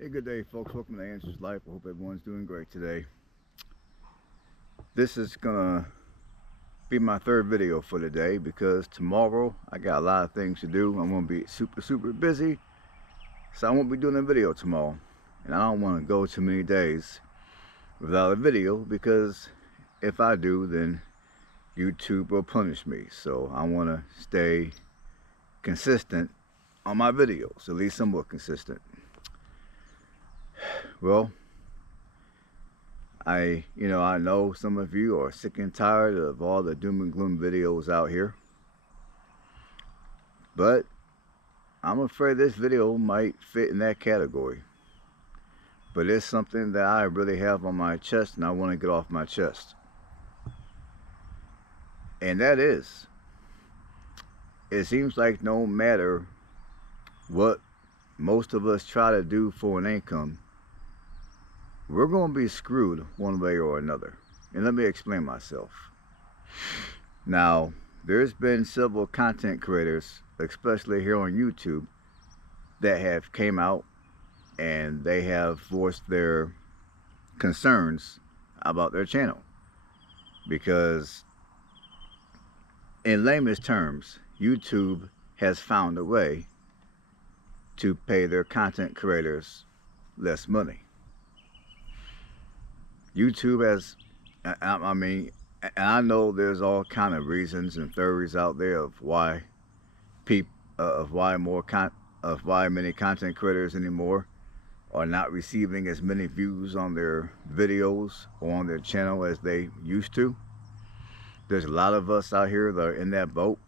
Hey, good day, folks. Welcome to Answers Life. I hope everyone's doing great today. This is gonna be my third video for today because tomorrow I got a lot of things to do. I'm gonna be super busy, so I won't be doing a video tomorrow. And I don't want to go too many days without a video because if I do, then YouTube will punish me. So I want to stay consistent on my videos, at least somewhat consistent. Well, I know some of you are sick and tired of all the doom and gloom videos out here, but I'm afraid this video might fit in that category. But it's something that I really have on my chest and I want to get off my chest. And that is, it seems like no matter what most of us try to do for an income, we're going to be screwed one way or another. And let me explain myself. Now, there's been several content creators, especially here on YouTube, that have came out and they have voiced their concerns about their channel. Because in lamest terms, YouTube has found a way to pay their content creators less money. YouTube has, and I know there's all kind of reasons and theories out there of why of why many content creators anymore are not receiving as many views on their videos or on their channel as they used to. There's a lot of us out here that are in that boat.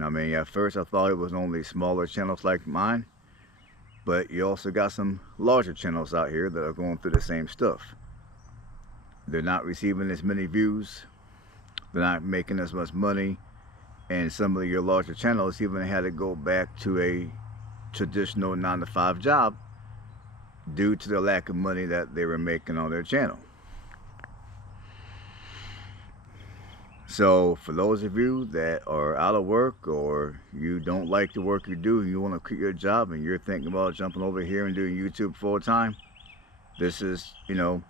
At first I thought it was only smaller channels like mine, but you also got some larger channels out here that are going through the same stuff. They're not receiving as many views, they're not making as much money, and some of your larger channels even had to go back to a traditional 9-to-5 job due to the lack of money that they were making on their channel. So for those of you that are out of work or you don't like the work you do and you want to quit your job and you're thinking about jumping over here and doing YouTube full time, this is,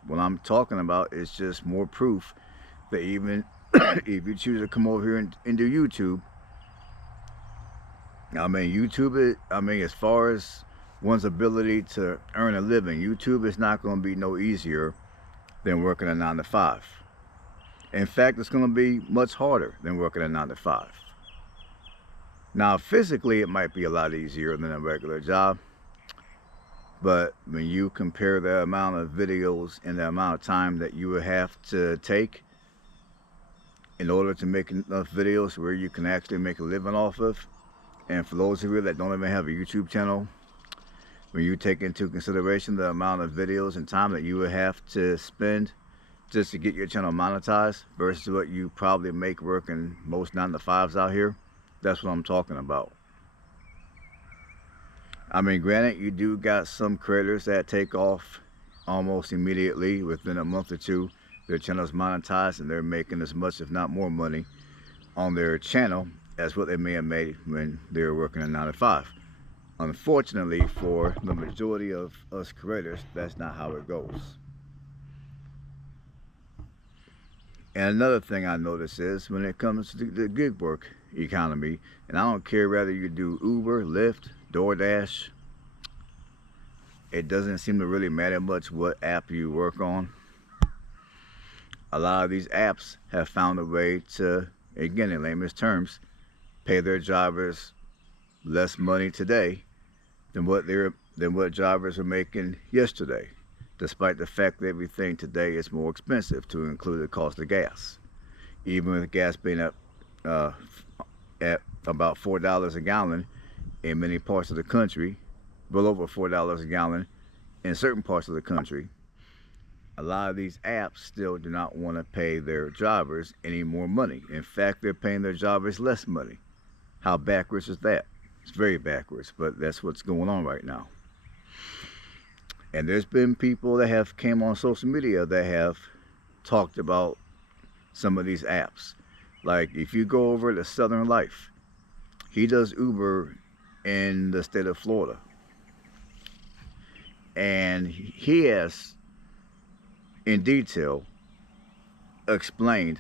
what I'm talking about is just more proof that even if you choose to come over here and do YouTube, as far as one's ability to earn a living, YouTube is not going to be no easier than working a 9-to-5. In fact, it's going to be much harder than working a 9-to-5. Now, physically, it might be a lot easier than a regular job. But when you compare the amount of videos and the amount of time that you would have to take in order to make enough videos where you can actually make a living off of, and for those of you that don't even have a YouTube channel, when you take into consideration the amount of videos and time that you would have to spend just to get your channel monetized versus what you probably make working most 9-to-5s out here, that's what I'm talking about. Granted, you do got some creators that take off almost immediately. Within a month or two, their channel's monetized and they're making as much, if not more money on their channel as what they may have made when they were working a 9-to-5. Unfortunately, for the majority of us creators, that's not how it goes. And another thing I notice is when it comes to the gig work economy, and I don't care whether you do Uber, Lyft, DoorDash, it doesn't seem to really matter much what app you work on. A lot of these apps have found a way to, again in layman's terms, pay their drivers less money today than what drivers were making yesterday, despite the fact that everything today is more expensive, to include the cost of gas. Even with gas being up at about $4 a gallon in many parts of the country, well over $4 a gallon in certain parts of the country, a lot of these apps still do not want to pay their drivers any more money. In fact, they're paying their drivers less money. How backwards is that? It's very backwards, but that's what's going on right now. And there's been people that have came on social media that have talked about some of these apps. Like if you go over to Southern Life, he does Uber in the state of Florida. And he has, in detail, explained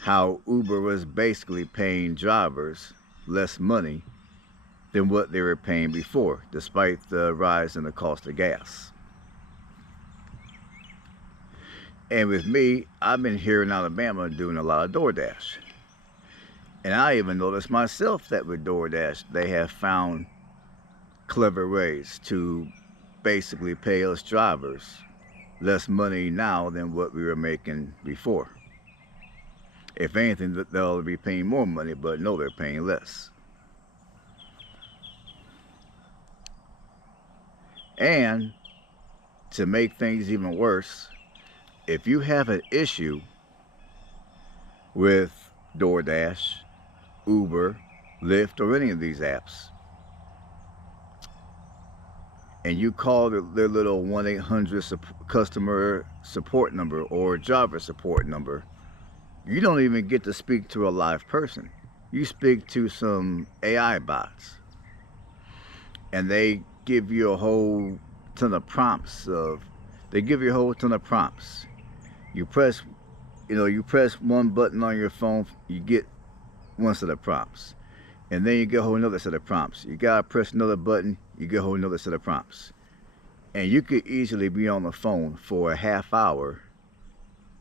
how Uber was basically paying drivers less money than what they were paying before, despite the rise in the cost of gas. And with me, I've been here in Alabama doing a lot of DoorDash. And I even noticed myself that with DoorDash, they have found clever ways to basically pay us drivers less money now than what we were making before. If anything, they'll be paying more money, but no, they're paying less. And to make things even worse, if you have an issue with DoorDash, Uber, Lyft, or any of these apps, and you call their little 1-800 customer support number or driver support number, you don't even get to speak to a live person. You speak to some AI bots, and they give you a whole ton of prompts. You press, you press one button on your phone, you get one set of prompts. And then you get a whole another set of prompts. You gotta press another button, you get a whole another set of prompts. And you could easily be on the phone for a half hour.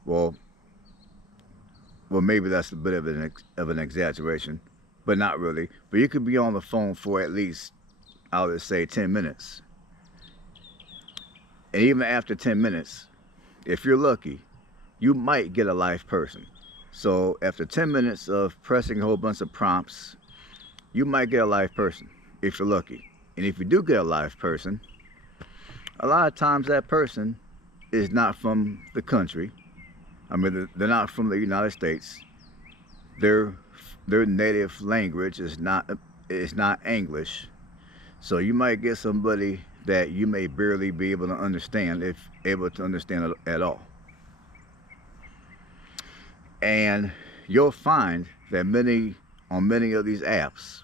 Well, maybe that's a bit of an exaggeration, but not really. But you could be on the phone for at least, I would say, 10 minutes. And even after 10 minutes, if you're lucky, you might get a live person. So after 10 minutes of pressing a whole bunch of prompts, you might get a live person if you're lucky. And if you do get a live person, a lot of times that person is not from the country. I mean, they're not from the United States. Their native language is not English. So you might get somebody that you may barely be able to understand, if able to understand at all. And you'll find that on many of these apps,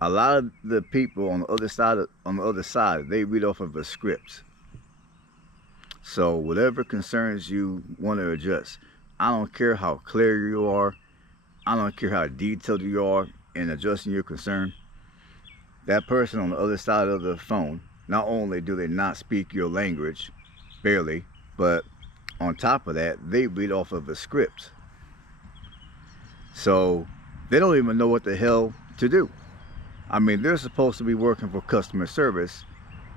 a lot of the people on the other side, they read off of a script. So whatever concerns you want to address, I don't care how clear you are, I don't care how detailed you are in addressing your concern, that person on the other side of the phone, not only do they not speak your language, barely, but on top of that, they read off of a script. So they don't even know what the hell to do. I mean, they're supposed to be working for customer service,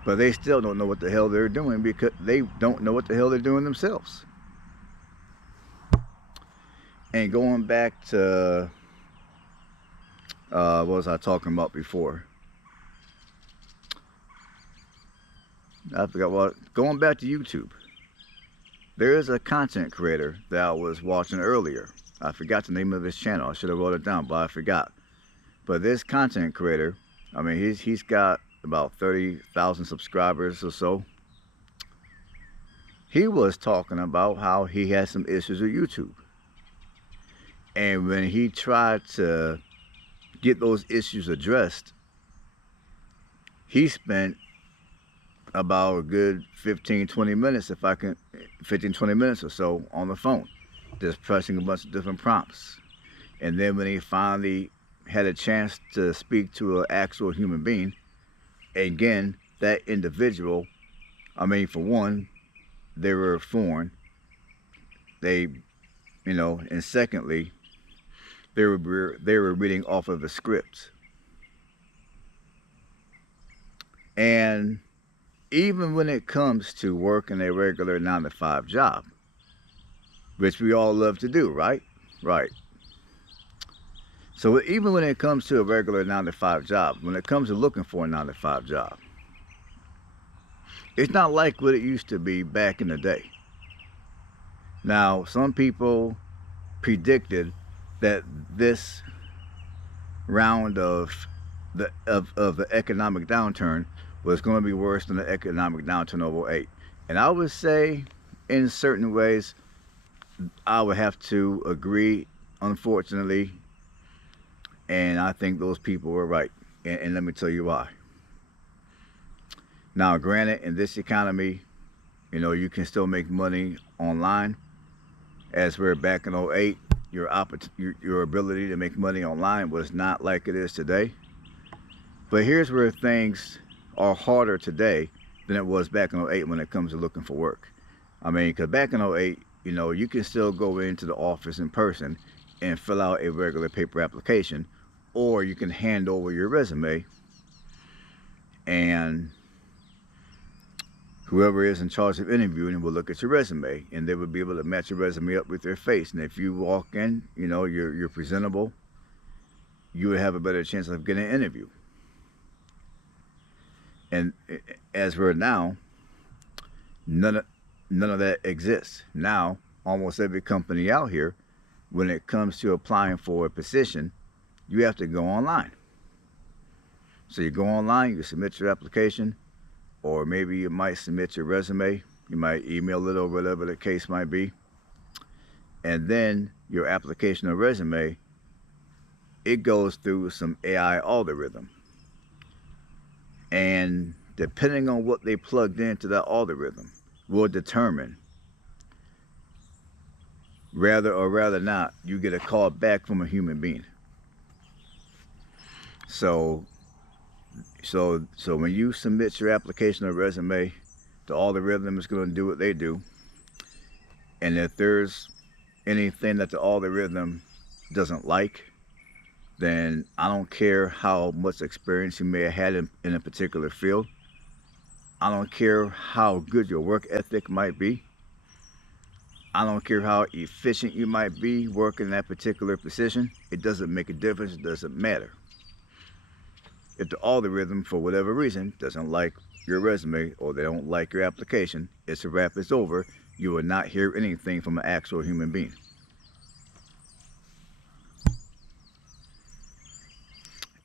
but they still don't know what the hell they're doing because they don't know what the hell they're doing themselves. And going back to, what was I talking about before? I forgot what. Going back to YouTube. There is a content creator that I was watching earlier. I forgot the name of his channel. I should have wrote it down, but I forgot. But this content creator, I mean, he's got about 30,000 subscribers or so. He was talking about how he had some issues with YouTube. And when he tried to get those issues addressed, he spent about a good 15-20 minutes, 15-20 minutes or so on the phone, just pressing a bunch of different prompts. And then when he finally had a chance to speak to an actual human being, again, that individual, I mean, for one, they were foreign. And secondly, they were reading off of a script. And even when it comes to working a regular 9-to-5 job, which we all love to do, right? Right. So even when it comes to a regular 9-to-5 job, when it comes to looking for a 9-to-5 job, it's not like what it used to be back in the day. Now, some people predicted that this round of the economic downturn was going to be worse than the economic downturn of '08. And I would say, in certain ways, I would have to agree, unfortunately. And I think those people were right. And let me tell you why. Now, granted, in this economy, you know, you can still make money online. As we're back in '08, your ability to make money online was not like it is today. But here's where things are harder today than it was back in '08 when it comes to looking for work. I mean, because back in '08, you know, you can still go into the office in person and fill out a regular paper application, or you can hand over your resume, and whoever is in charge of interviewing will look at your resume, and they will be able to match your resume up with their face. And if you walk in, you know, you're presentable, you would have a better chance of getting an interview. And as we're now, none of that exists. Now, almost every company out here, when it comes to applying for a position, you have to go online. So you go online, you submit your application, or maybe you might submit your resume, you might email it or whatever the case might be. And then your application or resume, it goes through some AI algorithm. And depending on what they plugged into that algorithm will determine rather or rather not you get a call back from a human being. So when you submit your application or resume, the algorithm is going to do what they do. And if there's anything that the algorithm doesn't like, then I don't care how much experience you may have had in a particular field. I don't care how good your work ethic might be. I don't care how efficient you might be working that particular position. It doesn't make a difference. It doesn't matter. If the algorithm, for whatever reason, doesn't like your resume or they don't like your application, it's a wrap, it's over. You will not hear anything from an actual human being.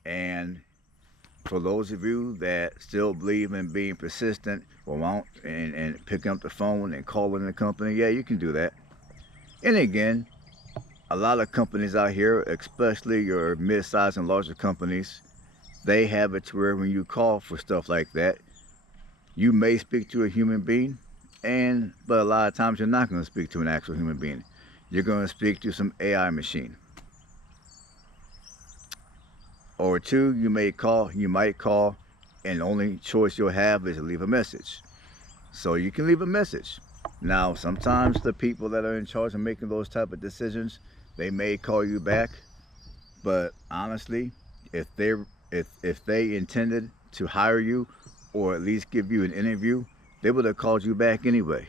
And for those of you that still believe in being persistent or won't and picking up the phone and calling the company, yeah, you can do that. And again, a lot of companies out here, especially your mid-sized and larger companies, they have it to where when you call for stuff like that, you may speak to a human being, but a lot of times you're not going to speak to an actual human being. You're going to speak to some AI machine. Or two, you might call, and the only choice you'll have is to leave a message. So you can leave a message. Now, sometimes the people that are in charge of making those type of decisions, they may call you back, but honestly, if they intended to hire you or at least give you an interview, they would have called you back anyway.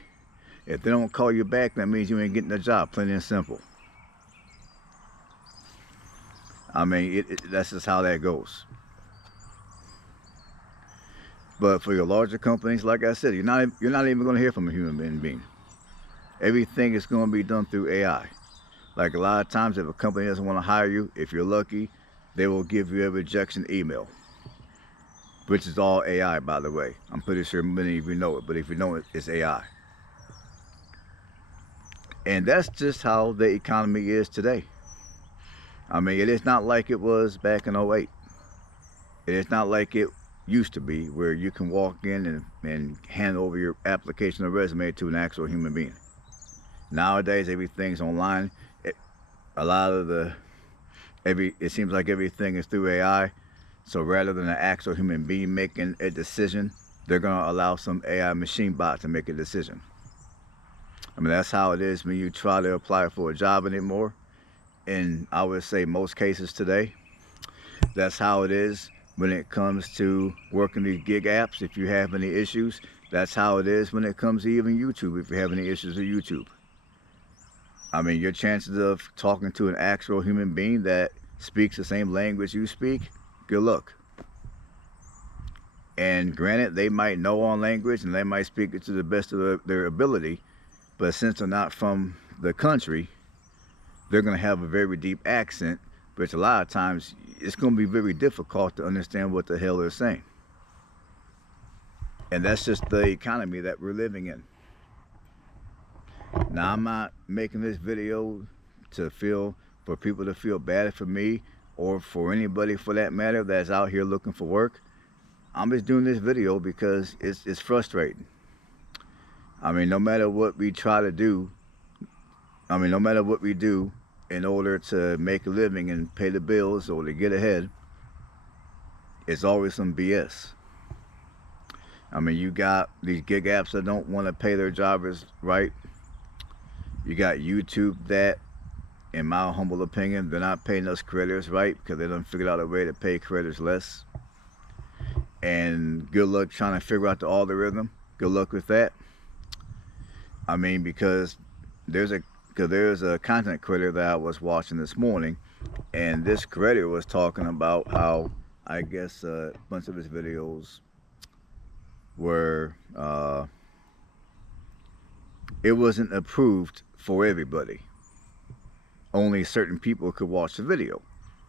If they don't call you back, that means you ain't getting the job, plain and simple. I mean, that's just how that goes. But for your larger companies, like I said, you're not even going to hear from a human being. Everything is going to be done through AI. Like a lot of times, if a company doesn't want to hire you, if you're lucky, they will give you a rejection email, which is all AI, by the way. I'm pretty sure many of you know it, but if you don't, it's AI. And that's just how the economy is today. I mean, it is not like it was back in '08. It is not like it used to be, where you can walk in and hand over your application or resume to an actual human being. Nowadays, everything's online. It seems like everything is through AI. So rather than an actual human being making a decision, they're going to allow some AI machine bot to make a decision. I mean, that's how it is when you try to apply for a job anymore. And I would say most cases today, that's how it is when it comes to working these gig apps. If you have any issues, that's how it is when it comes to even YouTube, if you have any issues with YouTube. I mean, your chances of talking to an actual human being that speaks the same language you speak, good luck. And granted, they might know on language and they might speak it to the best of their ability, but since they're not from the country, they're going to have a very deep accent, which a lot of times it's going to be very difficult to understand what the hell they're saying. And that's just the economy that we're living in. Now, I'm not making this video for people to feel bad for me or for anybody for that matter that's out here looking for work. I'm just doing this video because it's frustrating. I mean, no matter what we try to do, no matter what we do in order to make a living and pay the bills or to get ahead, it's always some BS. I mean, you got these gig apps that don't want to pay their drivers right. You got YouTube that, in my humble opinion, they're not paying us creators right because they done figured out a way to pay creators less. And good luck trying to figure out the algorithm. Good luck with that. I mean, because there's a content creator that I was watching this morning, and this creator was talking about how, I guess, a bunch of his videos were, it wasn't approved for everybody. Only certain people could watch the video.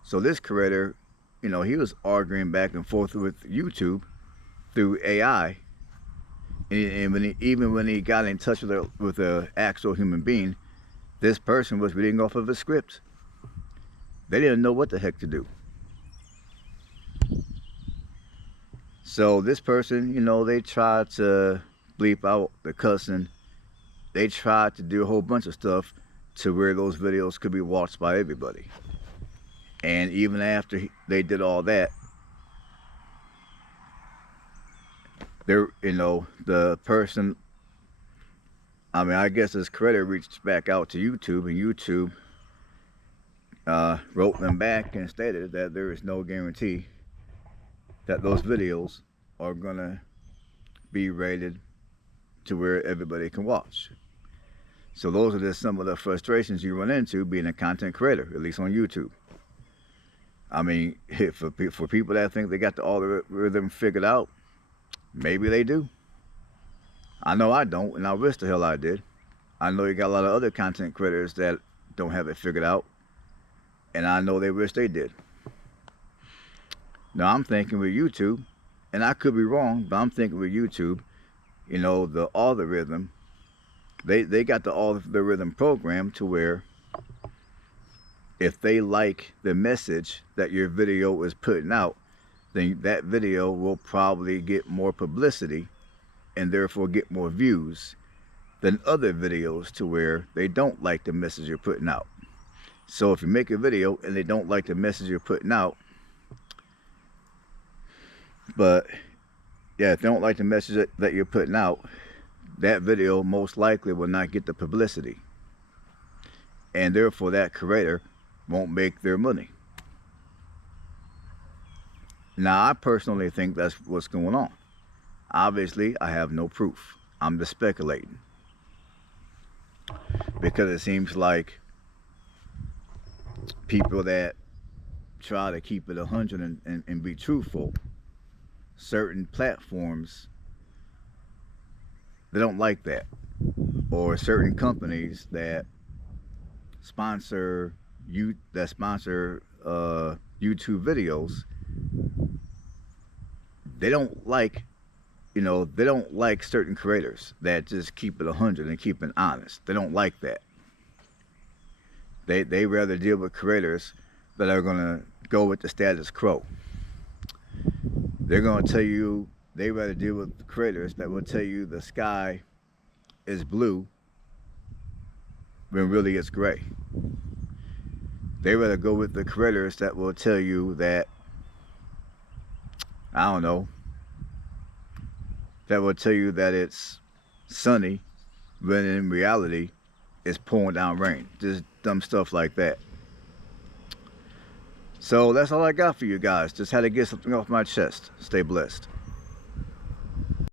So this creator, you know, he was arguing back and forth with YouTube through AI. And even when he got in touch with an actual human being, this person was reading off of a script. They didn't know what the heck to do. So this person, you know, they tried to bleep out the cussing. They tried to do a whole bunch of stuff to where those videos could be watched by everybody. And even after they did all that, there, you know, the person, I mean, I guess this creator reached back out to YouTube, and YouTube wrote them back and stated that there is no guarantee that those videos are gonna be rated to where everybody can watch. So those are just some of the frustrations you run into being a content creator, at least on YouTube. I mean, for people that think they got the algorithm figured out, maybe they do. I know I don't, and I wish the hell I did. I know you got a lot of other content creators that don't have it figured out, and I know they wish they did. Now I'm thinking with YouTube, and I could be wrong, but I'm thinking with YouTube, you know, the algorithm, they got the algorithm program to where if they like the message that your video is putting out, then that video will probably get more publicity and therefore get more views than other videos to where they don't like the message you're putting out. So if you make a video and they don't like the message you're putting out, but yeah, if they don't like the message that you're putting out, that video most likely will not get the publicity. And therefore that creator won't make their money. Now, I personally think that's what's going on. Obviously, I have no proof. I'm just speculating. Because it seems like people that try to keep it 100 and be truthful, certain platforms, they don't like that. Or certain companies that sponsor YouTube videos, they don't like, you know, they don't like certain creators that just keep it 100 and keep it honest. They don't like that. They rather deal with creators that are gonna go with the status quo. They're gonna tell you, they rather deal with creators that will tell you the sky is blue when really it's gray. They rather go with the creators that will tell you that, I don't know, that will tell you that it's sunny when in reality it's pouring down rain. Just dumb stuff like that. So that's all I got for you guys. Just had to get something off my chest. Stay blessed.